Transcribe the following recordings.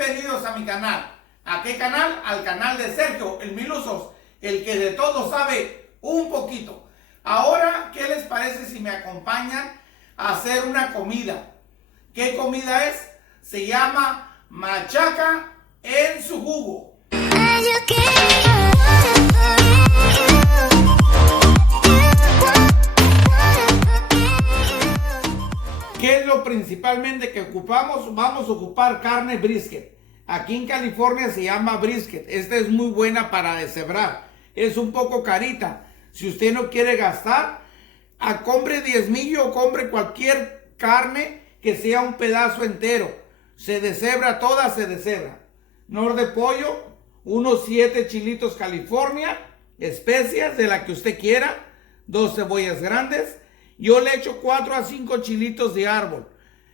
bienvenidos a mi canal. ¿A qué canal? Al canal de Sergio, el Milusos, el que de todo sabe un poquito. Ahora, ¿qué les parece si me acompañan a hacer una comida? ¿Qué comida es? Se llama machaca en su jugo. ¿Qué es lo principalmente que ocupamos? Vamos a ocupar carne brisket. Aquí en California se llama brisket. Esta es muy buena para deshebrar. Es un poco carita. Si usted no quiere gastar, compre diezmillo o compre cualquier carne que sea un pedazo entero. Se deshebra toda, se deshebra. Nor de pollo, unos 7 chilitos California, especias de la que usted quiera, 2 cebollas grandes. Yo le echo 4 a 5 chilitos de árbol.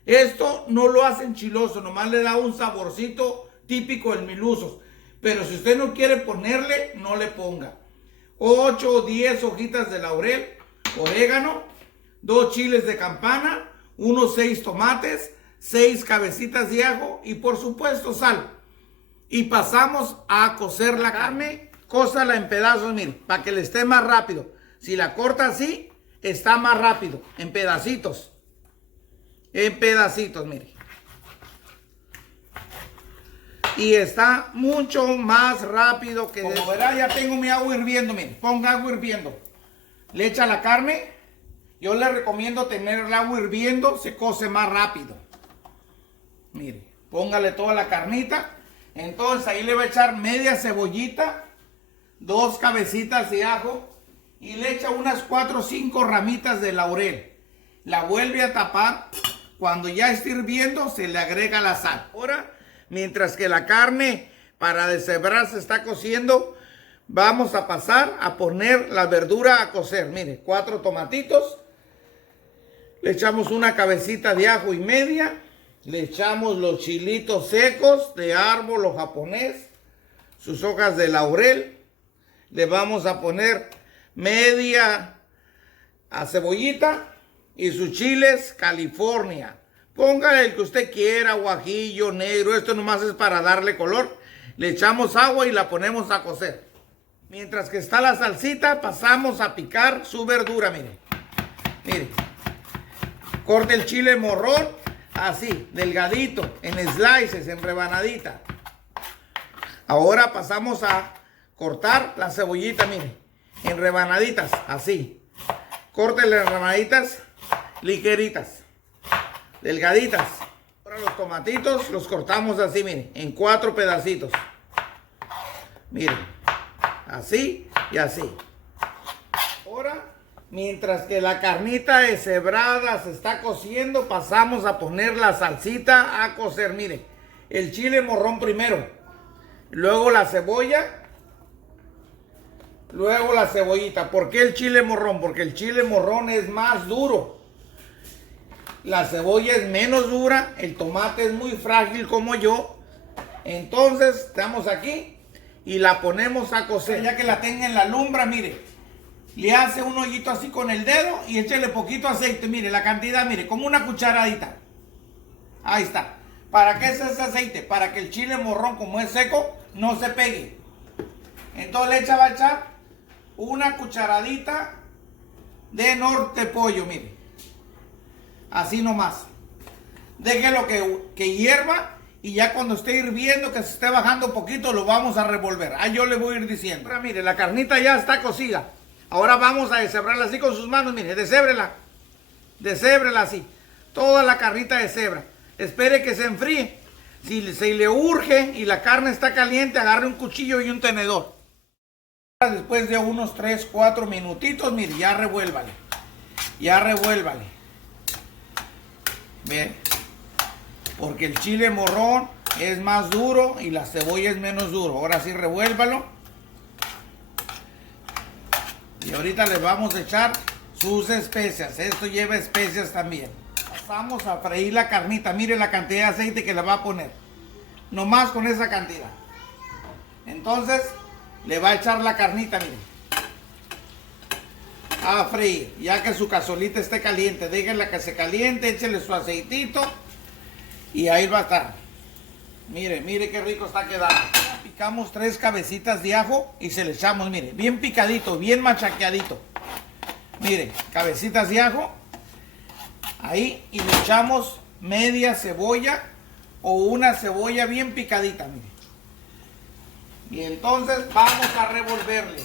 Esto no lo hacen chiloso, nomás le da un saborcito típico del Milusos. Pero si usted no quiere ponerle, no le ponga. 8 o 10 hojitas de laurel, orégano, 2 chiles de campana, unos 6 tomates, 6 cabecitas de ajo y por supuesto sal. Y pasamos a cocer la carne. Cózala en pedazos, mire, para que le esté más rápido. Si la corta así, está más rápido, en pedacitos. En pedacitos, mire. Y está mucho más rápido que... Como verá, ya tengo mi agua hirviendo, mire. Ponga agua hirviendo. Le echa la carne. Yo le recomiendo tener el agua hirviendo, se cose más rápido. Mire, póngale toda la carnita. Entonces ahí le va a echar media cebollita, 2 cabecitas de ajo y le echa unas 4 o 5 ramitas de laurel. La vuelve a tapar. Cuando ya esté hirviendo, se le agrega la sal. Ahora, mientras que la carne para deshebrar se está cociendo, vamos a pasar a poner la verdura a cocer. Mire, 4 tomatitos. Le echamos una cabecita de ajo y media. Le echamos los chilitos secos de árbol o japonés. Sus hojas de laurel. Le vamos a poner media cebollita y sus chiles California. Póngale el que usted quiera, guajillo, negro. Esto nomás es para darle color. Le echamos agua y la ponemos a cocer. Mientras que está la salsita, pasamos a picar su verdura, mire. Mire. Corte el chile morrón, así, delgadito, en slices, en rebanadita. Ahora pasamos a cortar la cebollita, mire, en rebanaditas, así. Córtele en rebanaditas ligeritas, delgaditas. Ahora los tomatitos los cortamos así, mire, en 4 pedacitos. Mire, así y así. Ahora, mientras que la carnita deshebrada se está cociendo, pasamos a poner la salsita a cocer. Mire, el chile morrón primero, luego la cebolla, luego la cebollita. ¿Por qué el chile morrón? Porque el chile morrón es más duro. La cebolla es menos dura, el tomate es muy frágil como yo. Entonces, estamos aquí y la ponemos a cocer. Ya que la tenga en la lumbre, mire, le hace un hoyito así con el dedo y échale poquito aceite. Mire, la cantidad, mire, como una cucharadita. Ahí está. ¿Para qué es ese aceite? Para que el chile morrón, como es seco, no se pegue. Entonces va a echar una cucharadita de norte pollo, mire. Así nomás. Déjelo que hierva y ya cuando esté hirviendo, que se esté bajando un poquito, lo vamos a revolver. Ahí yo le voy a ir diciendo. Ahora mire, la carnita ya está cocida. Ahora vamos a deshebrarla así con sus manos, mire, deshébrela. Deshébrela así. Toda la carnita deshebra. Espere que se enfríe. Si se le urge y la carne está caliente, agarre un cuchillo y un tenedor. Después de unos 3, 4 minutitos, mire, ya revuélvale. Ya revuélvale. Bien, porque el chile morrón es más duro y la cebolla es menos duro. Ahora sí revuélvalo. Y ahorita le vamos a echar sus especias. Esto lleva especias también. Pasamos a freír la carnita. Mire la cantidad de aceite que le va a poner. Nomás con esa cantidad. Entonces le va a echar la carnita, mire, a freír, ya que su cazuelita esté caliente. Déjenla que se caliente, échele su aceitito y ahí va a estar. Mire, mire qué rico está quedando. Picamos 3 cabecitas de ajo y se le echamos, mire, bien picadito, bien machaqueadito. Mire, cabecitas de ajo. Ahí, y le echamos media cebolla o una cebolla bien picadita, mire. Y entonces vamos a revolverle.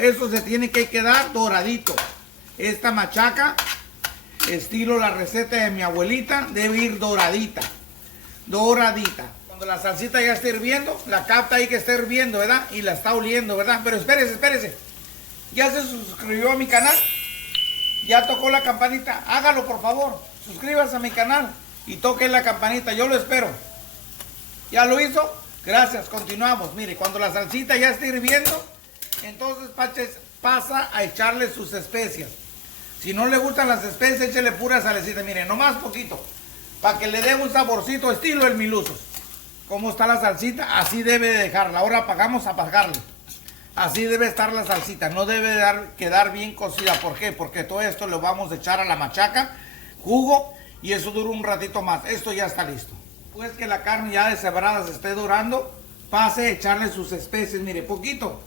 Esto se tiene que quedar doradito. Esta machaca, estilo la receta de mi abuelita, debe ir doradita. Doradita. Cuando la salsita ya esté hirviendo, la capta ahí que está hirviendo, ¿verdad? Y la está oliendo, ¿verdad? Pero espérese, espérese. ¿Ya se suscribió a mi canal? ¿Ya tocó la campanita? Hágalo, por favor. Suscríbase a mi canal y toque la campanita. Yo lo espero. ¿Ya lo hizo? Gracias. Continuamos. Mire, cuando la salsita ya esté hirviendo, entonces pasa a echarle sus especias. Si no le gustan las especias, échele pura salecita. Mire, nomás poquito. Para que le dé un saborcito estilo el Milusos. ¿Cómo está la salsita? Así debe de dejarla. Ahora apagamos a apagarle. Así debe estar la salsita. No debe quedar bien cocida. ¿Por qué? Porque todo esto lo vamos a echar a la machaca, jugo, y eso dura un ratito más. Esto ya está listo. Pues que la carne ya deshebrada se esté dorando, pase a echarle sus especies. Mire, poquito.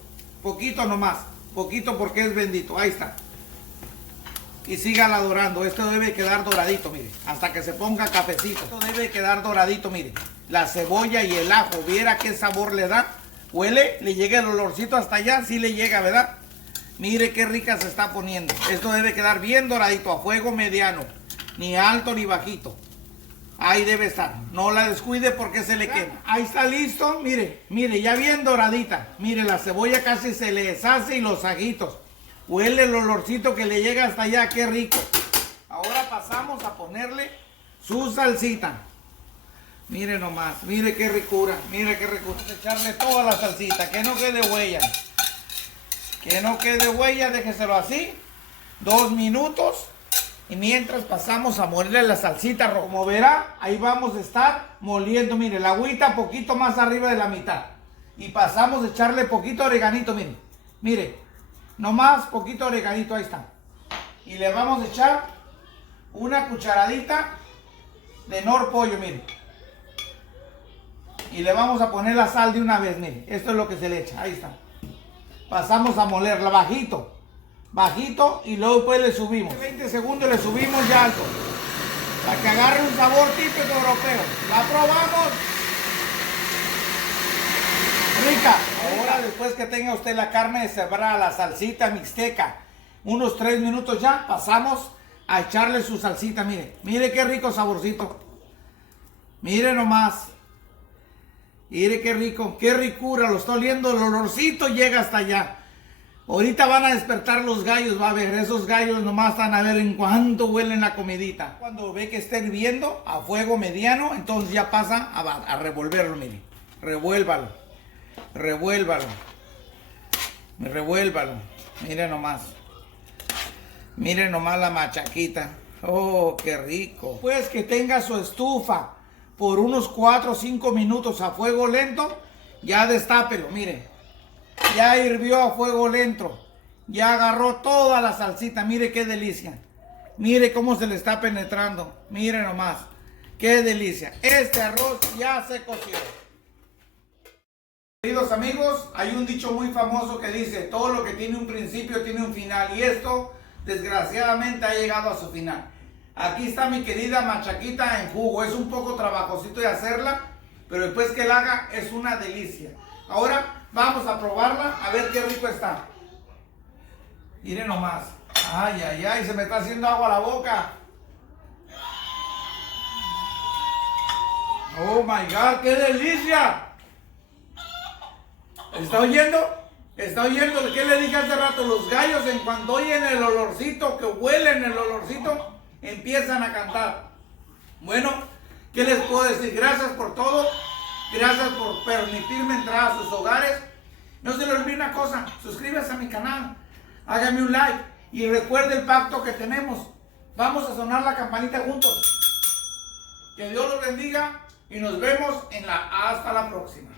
Poquito nomás. Poquito porque es bendito. Ahí está. Y sígala dorando. Esto debe quedar doradito, mire. Hasta que se ponga cafecito. Esto debe quedar doradito, mire. La cebolla y el ajo. Viera qué sabor le da. Huele, le llega el olorcito hasta allá. Sí le llega, ¿verdad? Mire qué rica se está poniendo. Esto debe quedar bien doradito, a fuego mediano. Ni alto ni bajito. Ahí debe estar. No la descuide porque se le quema. Ahí está listo. Mire, mire, ya bien doradita. Mire, la cebolla casi se le deshace y los ajitos. Huele el olorcito que le llega hasta allá. Qué rico. Ahora pasamos a ponerle su salsita. Mire nomás. Mire qué ricura. Mire qué ricura. Vamos a echarle toda la salsita. Que no quede huella. Que no quede huella. Déjeselo así. 2 minutos. Y mientras pasamos a molerle la salsita, como verá, ahí vamos a estar moliendo, mire, la agüita poquito más arriba de la mitad. Y pasamos a echarle poquito oreganito, mire, mire, nomás poquito oreganito, ahí está. Y le vamos a echar una cucharadita de nor pollo, mire. Y le vamos a poner la sal de una vez, mire, esto es lo que se le echa, ahí está. Pasamos a molerla bajito. Bajito y luego después le subimos. 20 segundos le subimos ya alto. Para que agarre un sabor típico europeo. La probamos. Rica. Ahora después que tenga usted la carne deshebrada, la salsita mixteca, unos 3 minutos ya, pasamos a echarle su salsita. Mire, mire qué rico saborcito. Mire nomás. Mire qué rico, qué ricura. Lo está oliendo, el olorcito llega hasta allá. Ahorita van a despertar los gallos, va a ver, esos gallos nomás están a ver en cuánto huelen la comidita. Cuando ve que está hirviendo a fuego mediano, entonces ya pasa a revolverlo, mire. Revuélvalo, revuélvalo, revuélvalo. Mire nomás. Mire nomás la machaquita. Oh, qué rico. Pues que tenga su estufa por unos 4 o 5 minutos a fuego lento, ya destápelo, mire. Ya hirvió a fuego lento. Ya agarró toda la salsita. Mire qué delicia. Mire cómo se le está penetrando. Mire nomás. Qué delicia. Este arroz ya se coció. Queridos amigos, hay un dicho muy famoso que dice: todo lo que tiene un principio tiene un final. Y esto, desgraciadamente, ha llegado a su final. Aquí está mi querida machaquita en jugo. Es un poco trabajosito de hacerla, pero después que la haga es una delicia. Ahora vamos a probarla, a ver qué rico está. Miren nomás. Ay, ay, ay, se me está haciendo agua a la boca. Oh my God, qué delicia. ¿Está oyendo? ¿Está oyendo? ¿Qué le dije hace rato? Los gallos, en cuanto oyen el olorcito, que huelen el olorcito, empiezan a cantar. Bueno, ¿qué les puedo decir? Gracias por todo. Gracias por permitirme entrar a sus hogares. No se le olvide una cosa, suscríbase a mi canal, hágame un like y recuerde el pacto que tenemos. Vamos a sonar la campanita juntos. Que Dios los bendiga y nos vemos hasta la próxima.